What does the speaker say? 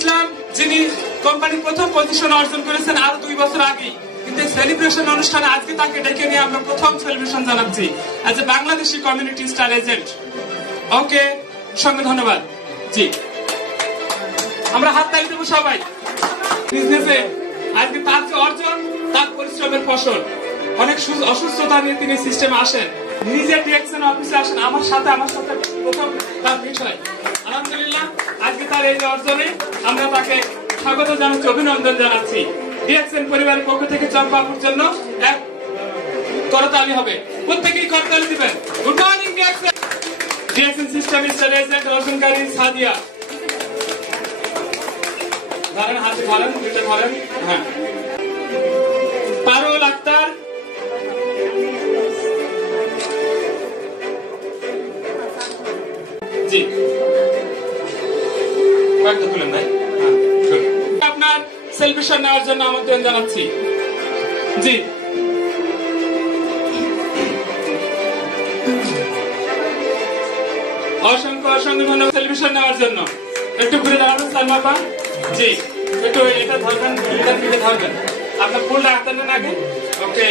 ইসলাম যিনি কোম্পানির প্রথম পজিশন অর্জন করেছেন আরো 2 বছর আগে, কিন্তু সেলিব্রেশন অনুষ্ঠানে আজকে তাকে ডেকে নিয়ে আমরা প্রথম সেলিব্রেশন জানাচ্ছি as a Bangladeshi community star agent. Okay, সঙ্গে ধন্যবাদ। জি, আমরা হাত তালি দেবো সবাই। বিজনেসে আজকে তার যে অর্জন, তার পরিশ্রমের ফসল। অনেক অসুস্থতা নিয়ে তিনি সিস্টেমে আসেন, নিজে ডিরেকশন অফিসে আসেন, আমার সাথে প্রথম তার বিষয়। আলহামদুলিল্লাহ, আজকে তার এই অর্জনে আমরা তাকে স্বাগত জানাচ্ছি, অভিনন্দন জানাচ্ছি। ডিরেকশন পরিবারের পক্ষ থেকে চম্পাপুর জন্য এক করতালি হবে, প্রত্যেকেই করতালি দিবেন। Good morning direction. Direction system star agent অর্জনকারী সাদিয়া, ধরেন হাতে ধরেন, দুইটা ধরেন। হ্যাঁ, পারুল আক্তার, জি কয়েকটা তুলেন ভাই। আপনার সেলিব্রেশন নেওয়ার জন্য আমন্ত্রণ জানাচ্ছি। জি, অসংখ্য অসংখ্য ধন্যবাদ সেলিব্রেশন নেওয়ার জন্য। একটু ঘুরে দাঁড়াবেন সালমাপা। জি, একটু এটা ধরবেন, এটা দিকে ধরবেন। আপনার ফুলটা হাতে নেন আগে। ওকে।